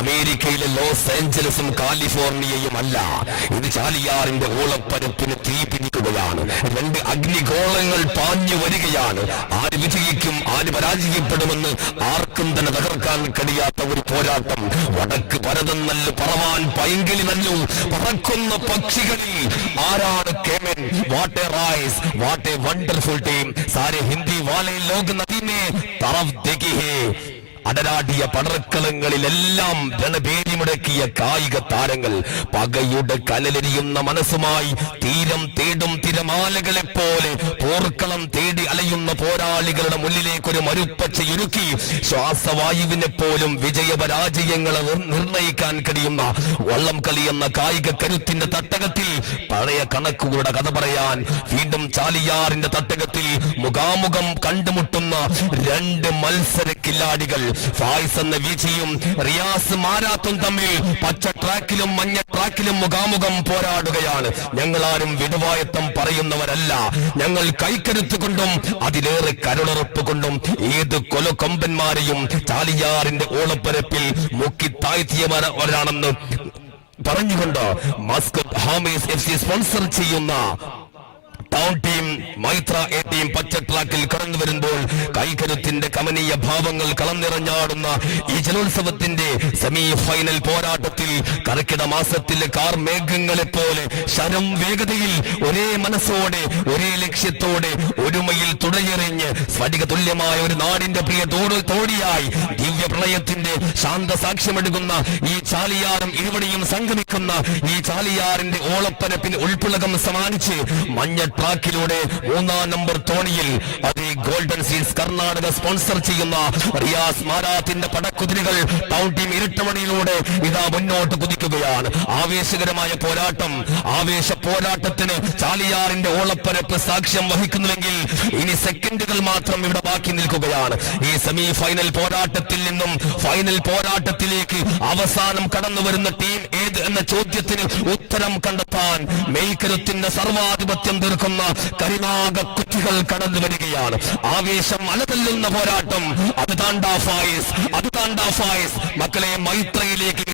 അമേരിക്കയിലെ ലോസ് ഏഞ്ചലസും കാലിഫോർണിയയും അല്ല. ഇത് ചാലിയാറിന്റെ ഓളപ്പരത്തിന് തീ പിടിക്കുകയാണ്. രണ്ട് അഗ്നിഗോളങ്ങൾ പാഞ്ഞു വരികയാണ്. ആര് വിജയിക്കും ആര് പരാജയപ്പെടുമെന്ന് ആർക്കും തന്നെ തകർക്കാൻ കഴിയാത്ത ഒരു പോരാട്ടം. വടക്ക് പരതം നല്ല പറവാൻ പൈങ്കിളി നല്ലു. പറക്കുന്ന പക്ഷികളിൽ ആരാണ് കേമൻ? What a rise what a wonderful team Saare Hindi വാലേ ലോക് നദീമേ തറവ് ദേഖി അടരാടിയ പടർക്കളങ്ങളിലെല്ലാം രണഭേരി മുടക്കിയ കായിക താരങ്ങൾ. പകയുടെ കനലെരിയുന്ന മനസ്സുമായി തീരം തേടും തിരമാലകളെ പോലെ പോർക്കളം തേടി അലയുന്ന പോരാളികളുടെ മുന്നിലേക്ക് ഒരു മരുപ്പച്ചയൊരുക്കി ശ്വാസവായുവിനെ പോലും വിജയപരാജയങ്ങളെ നിർ- നിർണയിക്കാൻ കഴിയുന്ന വള്ളം കളി എന്ന കായിക കരുത്തിന്റെ തട്ടകത്തിൽ പഴയ കണക്കുകളുടെ കഥ പറയാൻ വീണ്ടും ചാലിയാറിന്റെ തട്ടകത്തിൽ മുഖാമുഖം കണ്ടുമുട്ടുന്ന രണ്ട് മത്സര കില്ലാടികൾ ഫായിസ് എന്ന വീച്ചിയും റിയാസ് മാരാത്തും തമ്മിൽ പച്ച ട്രാക്കിലും മഞ്ഞ ട്രാക്കിലും മുഖാമുഖം പോരാടുകയാണ്. ഞങ്ങളാരും വിടുവായത്തം പറയുന്നവരല്ല. ഞങ്ങൾ കൈക്കരുത്ത് കൊണ്ടും അതിലേറെ കരുളുറപ്പ് കൊണ്ടും ഏത് കൊലക്കൊമ്പന്മാരെയും ചാലിയാറിന്റെ ഓളപ്പരപ്പിൽ മുക്കി താഴ്ത്തിയവരാണെന്ന് പറഞ്ഞുകൊണ്ട് മസ്കറ്റ് ഹാമേസ് എഫ് സി സ്പോൺസർ ചെയ്യുന്ന town team Maithra A team പച്ച ട്രാക്കിൽ കടന്നു വരുമ്പോൾ കൈകരുത്തിന്റെ കമനീയ ഭാവങ്ങൾ കളം നിറഞ്ഞാടുന്ന ഈ ജലോത്സവത്തിന്റെ സെമി ഫൈനൽ പോരാട്ടത്തിൽ കർക്കിട മാസത്തിലെ കാർ മേഘങ്ങളെ പോലെ ശരം വേഗതയിൽ ഒരേ മനസ്സോടെ ഒരേ ലക്ഷ്യത്തോടെ ഒരുമയിൽ തുടയെറിഞ്ഞ് സ്ഫടിക തുല്യമായ ഒരു നാടിന്റെ പ്രിയ തോട് തോടിയായി ദിവ്യ പ്രളയത്തിന്റെ ശാന്ത സാക്ഷ്യമെടുക്കുന്ന ഈ ചാലിയാറും ഇരുവടിയും സംഗമിക്കുന്ന ഈ ചാലിയാറിന്റെ ഓളപ്പരപ്പിന് ഉൾപ്പുളകം സമാനിച്ച് മഞ്ഞ ട്രാക്കിലൂടെ മൂന്നാം നമ്പർ തോണിയിൽ അത് ഗോൾഡൻ സീഡ്സ് കർണാടക സ്പോൺസർ ചെയ്യുന്ന റിയാസ് മാരാത്തിന്റെ പടക്കുതിരികൾ ടൗൺ ടീം ഇരട്ടമണിയിലൂടെ ഇതാ മുന്നോട്ട് കുതിക്കുകയാണ്. ആവേശകരമായ പോരാട്ടം. ആവേശ പോരാട്ടത്തിന് ചാലിയാറിന്റെ ഓളപ്പരപ്പ് സാക്ഷ്യം വഹിക്കുന്നുവെങ്കിൽ ഇനി സെക്കൻഡുകൾ മാത്രം ഇവിടെ ബാക്കി നിൽക്കുകയാണ്. ഈ സെമി ഫൈനൽ പോരാട്ടത്തിൽ നിന്നും ഫൈനൽ പോരാട്ടത്തിലേക്ക് അവസാനം കടന്നു വരുന്ന ടീം ഏത് എന്ന ചോദ്യത്തിന് ഉത്തരം കണ്ടെത്താൻ മേൽക്കരത്തിന്റെ സർവാധിപത്യം തീർക്കുന്ന കരിനാഗ കുറ്റികൾ കടന്നു വരികയാണ്. ആവേശം അലതല്ലുന്ന പോരാട്ടം. അത് താണ്ടാ ഫായിസ്. അത് താണ്ടാ ഫായിസ്. മക്കളെ മൈത്രയിലേക്ക്